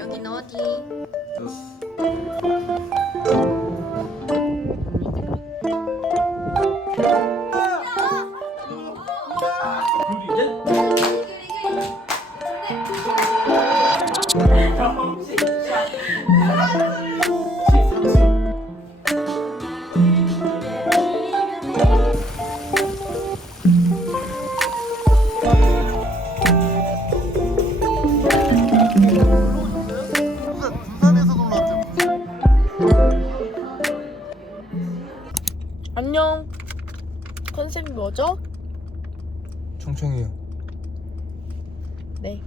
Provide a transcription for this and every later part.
여긴 어디? 뭐죠? 청청이요. 네.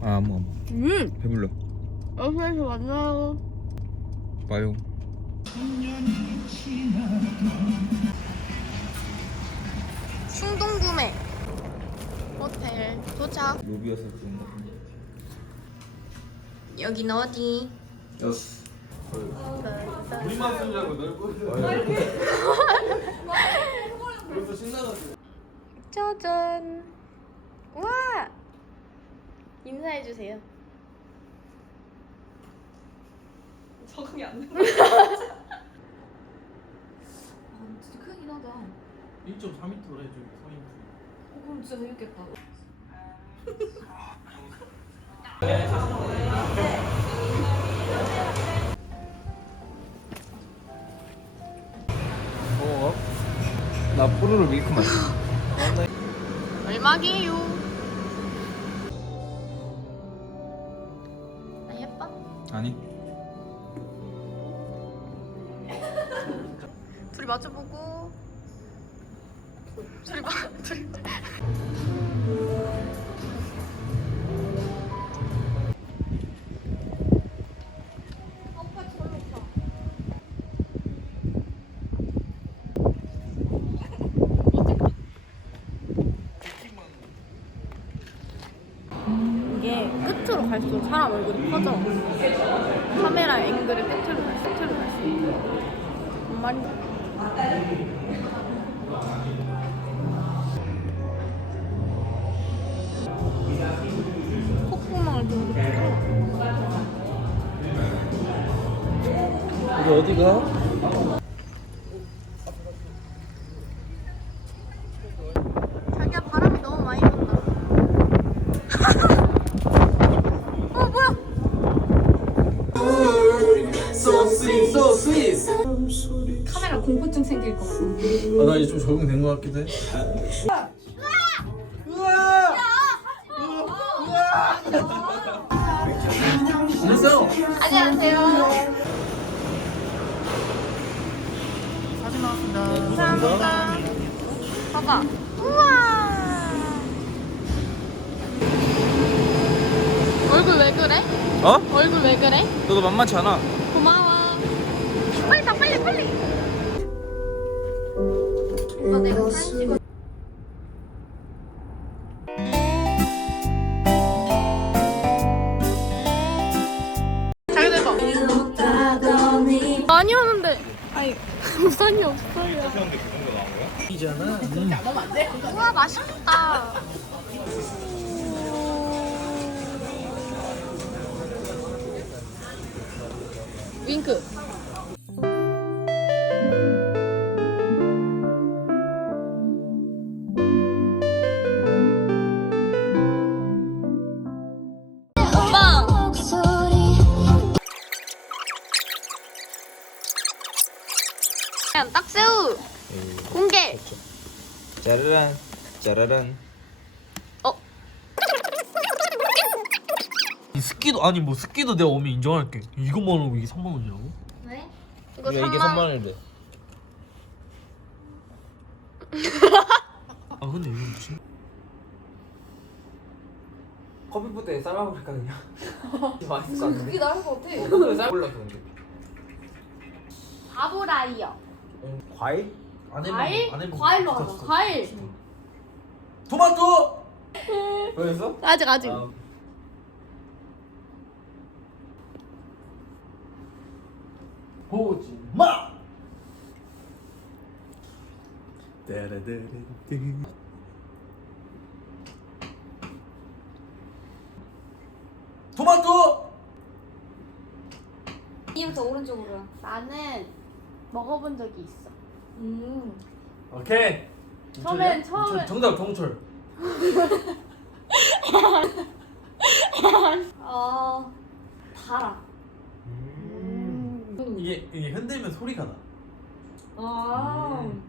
아, 아무 아무. 음. 배불러. 어서에서 만나요. 봐요. 충동 구매. 호텔 도착. 로비여서 그런 거. 여긴 어디? 여스. 우리만 쓰려고 널 꼬셔. 벌써 신나가지고. 짜잔. 와. 인사해 주세요. 적응이 안 돼. 진짜 크긴 하다. 1.4m래 저기 서인. 어, 그럼 진짜 재밌겠다. 나 뽀로로 밀크 맛. 얼마게요? 갈수록 사람 얼굴이 커져. 카메라 앵글을 끝으로 갈수록 끝으로 갈수록. 카메라 공포증 생길 것 같아. 아, 나 이제 좀 적응된 것 같기도 해. 안녕하세요. 안녕하세요. 감사합니다. 봐봐. 우와. 얼굴 왜 그래? 어? 얼굴 왜 그래? 너도 만만치 않아. 고마워. 빨리 다 빨리 빨리. 오빠 내가 사진 찍어. 잘 대봐. 많이 오는데. 아니 우산이 없어요. 이잖아. 우와 맛있겠다. 윙크. 짜라란. 어? 이 스키도 아니 뭐 스키도 내가 오면 인정할게. 이것만 하고 이게 3만 원이라고? 네? 이거 왜 이게 3만 3만 원인데? 아 근데 이거 무슨? 커피부터 삶아버릴까 그냥. 맛있을 것 같은데. 그게 나을 것 같아. 그걸 삶 몰라 그런데. 바보라이어. 과일? 안에 과일? 안에 과일로 하자. 과일. 토마토. 보였어? 아직 아직. 아, 보지 마. 따라다란뜨. 토마토. 이부터 오른쪽으로요. 나는 먹어본 적이 있어. 음. 오케이. 처음엔-? 처음엔- 정답 정철. 어. 달아. 음. 이게 이게 흔들면 소리가 나. 아. 음.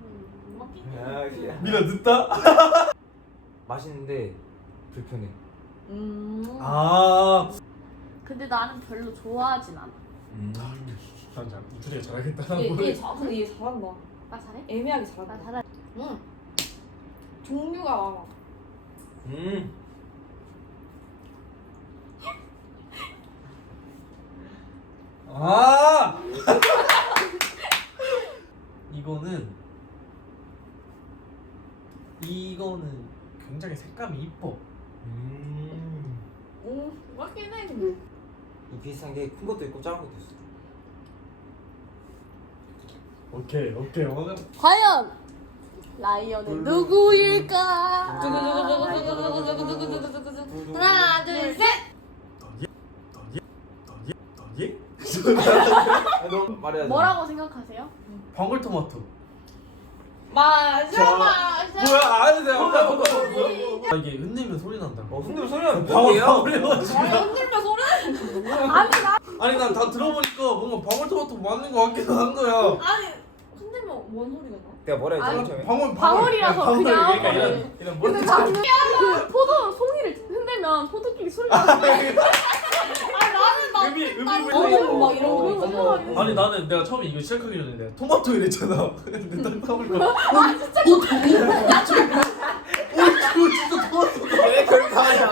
야, 야. 미라 늦다. 맛있는데 불편해. 음. 아. 근데 나는 별로 좋아하진 않아. 음. 난잘 우주에 잘하겠다. 얘, 얘 잘, 근데 얘 잘한다. 나 잘해? 애매하게 나 잘한다. 잘해. 응. 종류가 많아. 음. 아. 이거는 이거는 굉장히 색감이 이뻐. 음. 오, 맞긴 해, 근데. 이 비슷한 게 큰 것도 있고 작은 것도 있어. 오케이 오케이. 오늘 과연 라이언은 누구일까? 하나, 둘, 셋! 아, 너 말해야 돼. 뭐라고 생각하세요? 방울토마토. 마셔, 마셔. 뭐야? 아는데 아 이게 흔들면 소리 난다고. 어, 흔들 방울 뭐예요? 방울해가지고. 아니, 흔들면 소리 아니 나 아니 난 다 들어보니까 뭔가 방울토마토 맞는 것 같기도 한 거야. 아니, 흔들면 뭔 소리가 나? 내가 뭐라 했지? 아니, 처음에? 방울 방울이라서 방울, 그냥 그러니까 방울. 이런 이런 뭘 근데 나는 그 포도 송이를 흔들면 포도끼리 소리가 나. 의미 의미 어머, 불리고. 막 이런 거 어머, 있잖아. 어머. 아니 나는 내가 처음에 이거 시작하기 전에 내가 토마토 이랬잖아. 근데 딱 타보니까 아 진짜 어, 이거 진짜 토마토다. 왜 그렇게 하냐?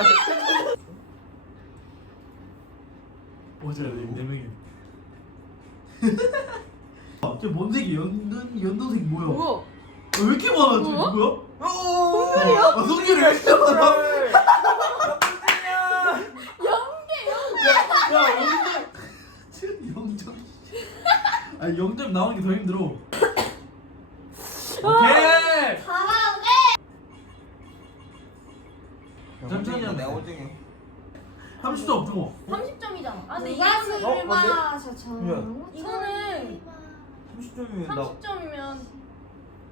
어제 네 명이. 아, 쟤 뭔색이 연든 연두색 뭐야? 뭐야? 왜 이렇게 많아? 쟤 뭐야? 누구야? 성균이야? 아 성균이 진짜 많아. 야, 야 영점. 지금 영점. 아 영점 나오는 게 더 힘들어. 오케이. 천천히 하네. 내가 홀딩해. 30점 없죠? 30점이잖아. 아 근데 누가 이거는 어, 전. 이거는 30점이면 나 30점이면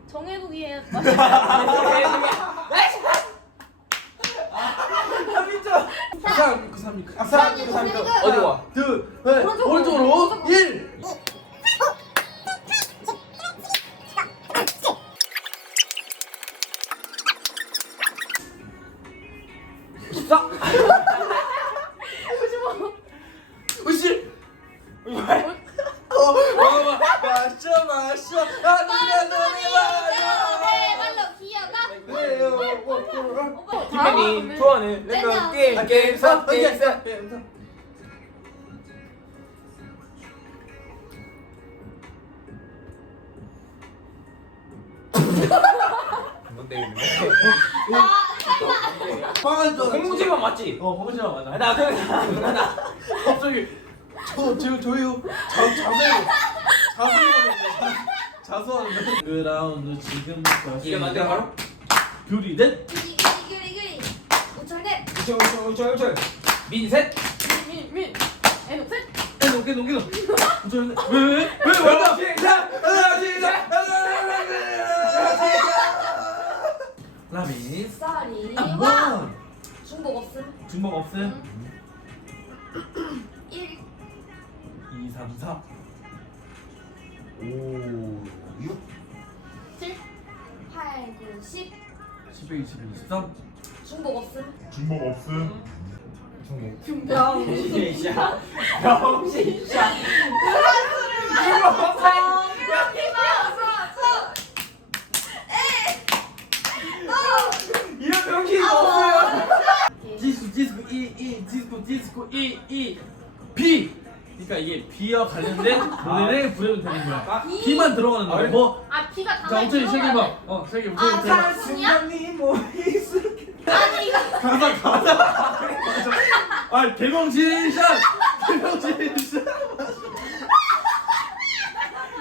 정해국이의 3, 3, 6, 아, 3, 9, 3, 어디 와? 둘, 넷, 오른쪽으로 1. 좋아하는 랜덤 게임 게임 사 게임 사. 뭔데 이거? 빵한 줄 알았지. 공무집만 맞지? 어, 공무집만 맞아. 아, 나 그냥 나 갑자기 저 지금 저희요 자 자세 자수하는데 자수하는데 그 라운드 지금부터 이름 안 돼, 바로? 뷰리 넷. 우철 우철 우철 우철 민셋 민민 애녹색 깨노 깨노 깨노 왜왜왜 맞아 시작 시작 라빈 쌀이. 아, 와. 와 중복 없음. 주먹 없음 1. 2 3 4 오 6. 7 8, 9, 10. 11 12 13 중복 없음. 주먹 없음. 중국 병신. 시작 병신 시작 이런 병신이 없어요 디스코 디스코 이 이 디스코 디스코 이이 B 그러니까 이게 B와 관련된 노래를 부르면 되는 거야 B만 들어가는 노래 뭐아 비가 자, 당연히 옥천이 들어가야 시작해봐. 돼. 어, 세개 아, 자, 세개. 순간이 뭐 있을 아니 이거 가사, 가사. 아, 개명신샷! 개명신샷!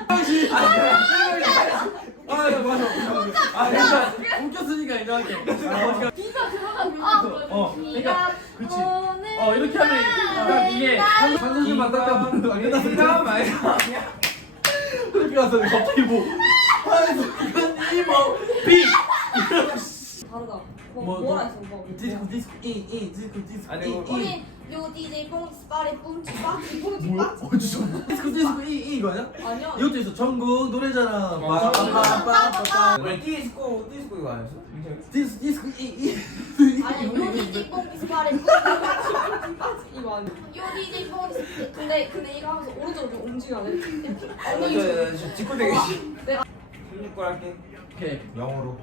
개명신! 아, 야, 맞아. 아, 일단 웃겼으니까 인정할게. 아, 어디가. 어 그러니까 그치 어 이렇게 하면 딱 이게 한 한숨만 딱딱 끝나서 이다 말이야. 그렇게 가서 갑자기 뭐 하면서 이뭐 다르다. 뭐, 뭐, 뭐라 너- 했어, 오빠? 디스코 디스코 이이 디스코 디스코 아니, 뭐- 우리 요 DJ 뽕치 빠리 뽕치 빠치 뽕치 뭐야? 빠치. 어 진짜 디스코 디스코 이 이거 아니야? 아니야. 이것도 있어 전국 노래잖아 어, 빠빠빠 빠 빠 왜 디스코 디스코 이거 안 했어? 디스 디스코 이이 아니 요 DJ 뽕치 빠리 뽕치 빠치 빠치 이거 아니야. 요 DJ 뽕치 근데 근데 이거 하면서 오른쪽으로 좀 움직여야 돼. 이렇게. 엉덩이 좀. 나저 짚고 되겠지. 내가 16걸 할게. 오케이 영어로.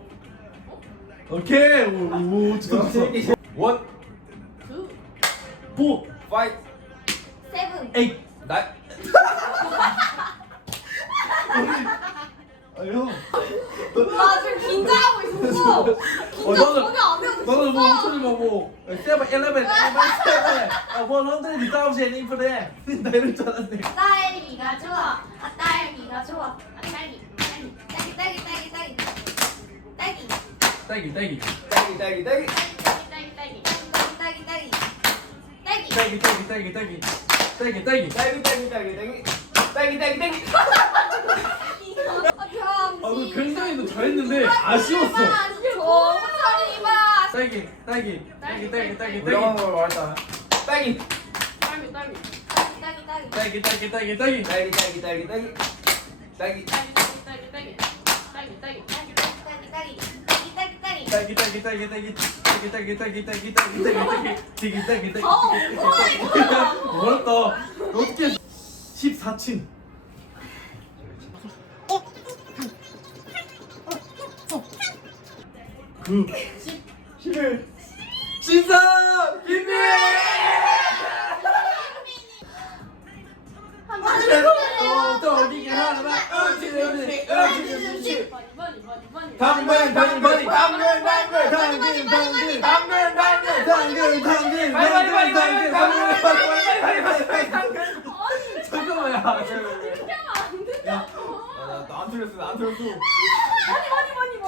오케이. 오 오 진짜 원, 포 파이, 세븐. 에잇. 나. 아형 나 지금 긴장하고 있었어. 어, 긴장 너는- 전혀 안 해도 너는 뭐 엄청 뭐뭐 세븐 엘레븐 엘레븐 세븐. 아원 헌드레드 다우젠 인프레 나 이럴 줄 알았네. 딸기가 좋아. 딸기 딸기 딸기, 딸기, 딸기. 딸기 딸기 딸기. 딸기 딸기 딸기. 딸기. 딸기 딸기 딸기 딸기 딸기 딸기 딸기, 딸기, 딸기, 딸기. 딸기, 딸기, 딸기. 아 그 굉장히 너 잘했는데 아쉬웠어 정찰이마. 딸기 딸기 딸기 딸기 딸기 우리 영어 딸기 말했잖아. 딸기. 딸기 딸기 딸기. 딸기 딸기 딸기 딸기 딸기, 딸기, 딸기, 딸기. 딸기. 딸기 딸기 딸기. 딸기 딸기 딸기 딸기. 딸기 딸기. 딸기 딸기 딸기 딸기 딸기 딸기 딸기 딸기 딸기 딸기 딸기 딸기 딸기 어, 어렵다 어떻게 14층 그 잠깐만 야. 야, 아, 나안 틀렸어, 나안 틀렸어.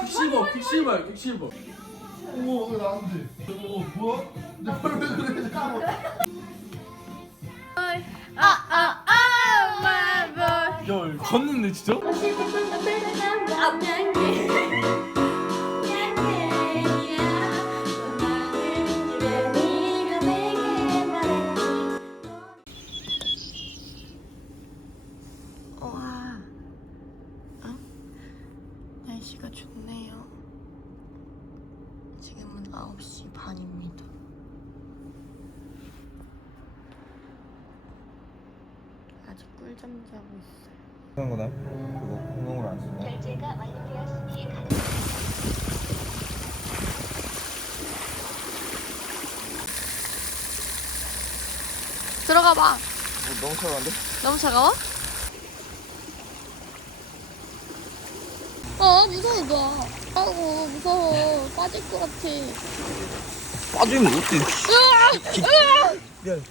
퀵실버 퀵실버 퀵실버. 어머 나안돼 어 뭐야? 내 팔 왜 그래 아아아 마블 야 이거 걷는데 진짜? 날씨가 좋네요. 지금은 9시 반입니다. 아직 꿀잠 자고 있어요. 그런 거다. 그거 공용으로 안 쓰네. 결제가 완료되었으니 가 들어가 봐. 너무 차가운데? 너무 차가워? 어 무서워 너. 아이고 무서워 빠질 것 같아. 빠지면 어때? 으아! 으아! 미안.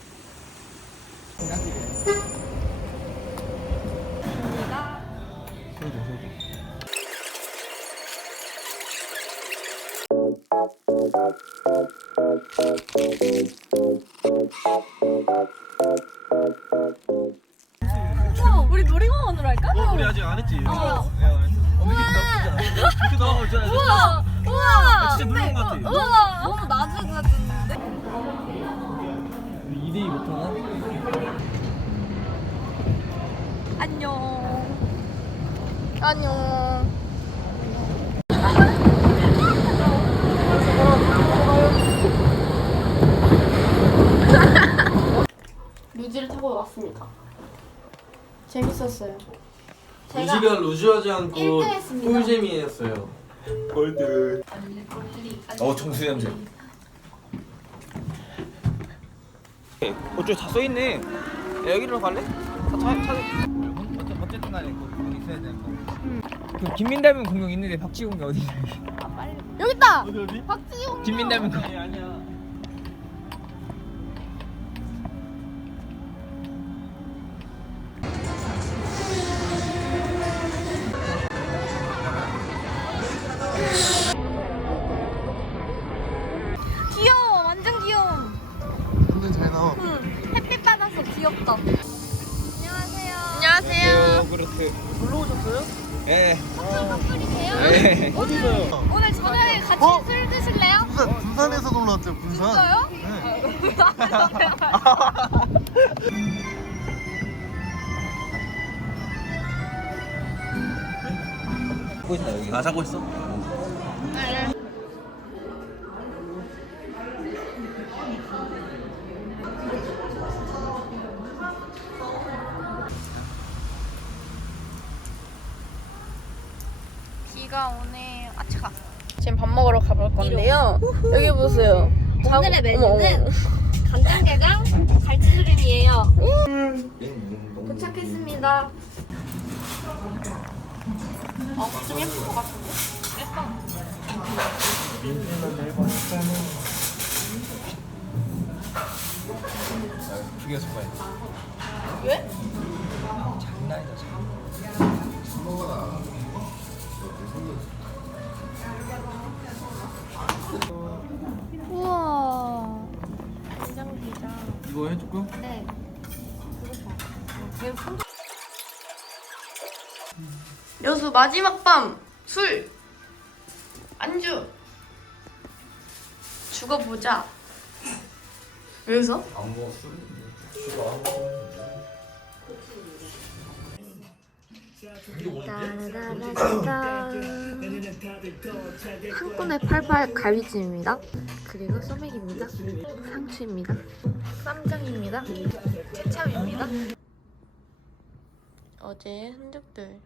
우리 놀이공원으로 할까? 어 우리 아직 안 했지? 어. 이 렇게 나오잖아 우와! 우와! 진짜 같아 우와! 너무 낮은 낮은데? 2대2 못하나? 안녕. 안녕. 루지를 타고 왔습니다. 재밌었어요. 제가 루지가 루즈하지 않고 1등 했습니다. 꿀잼이었어요 골드. 어 정수 냄새. 어째 다 써있네. 야, 여기로 갈래? 다 차, 차. 어쨌든 어쨌든 간에 그 공룡 있어야 되는 거. 그 김민달면 공룡 있는데 공룡 어디? 여기 있다. 어디 어디? 박지용. 김민달면 공룡. 아니 아니야 귀엽다. 안녕하세요. 그렇게. 놀러 오셨어요? 예. 커플이세요? 예. 어디서요? 오늘 저녁에 같이 어? 술 드실래요? 군산 군산에서 놀러 왔죠 군산. 진짜요? 보고 있나 여기? 아 자고 있어? 비가 오네요. 아, 차가. 지금 밥 먹으러 가볼 건데요. 여기 보세요. 자- 오늘의. 메뉴는 간장게장 갈치조림이에요. 도착했습니다. 어, 좀 예쁠 것 같은데? 죽여서 봐야 왜? 장난이 마지막 밤 술. 안주. 죽어보자. 왜 웃어? 안 먹었어. 한꺼번에 팔팔 갈비찜입니다. 그리고 소맥입니다. 상추입니다. 쌈장입니다. 케찹입니다. 어제 흔적들.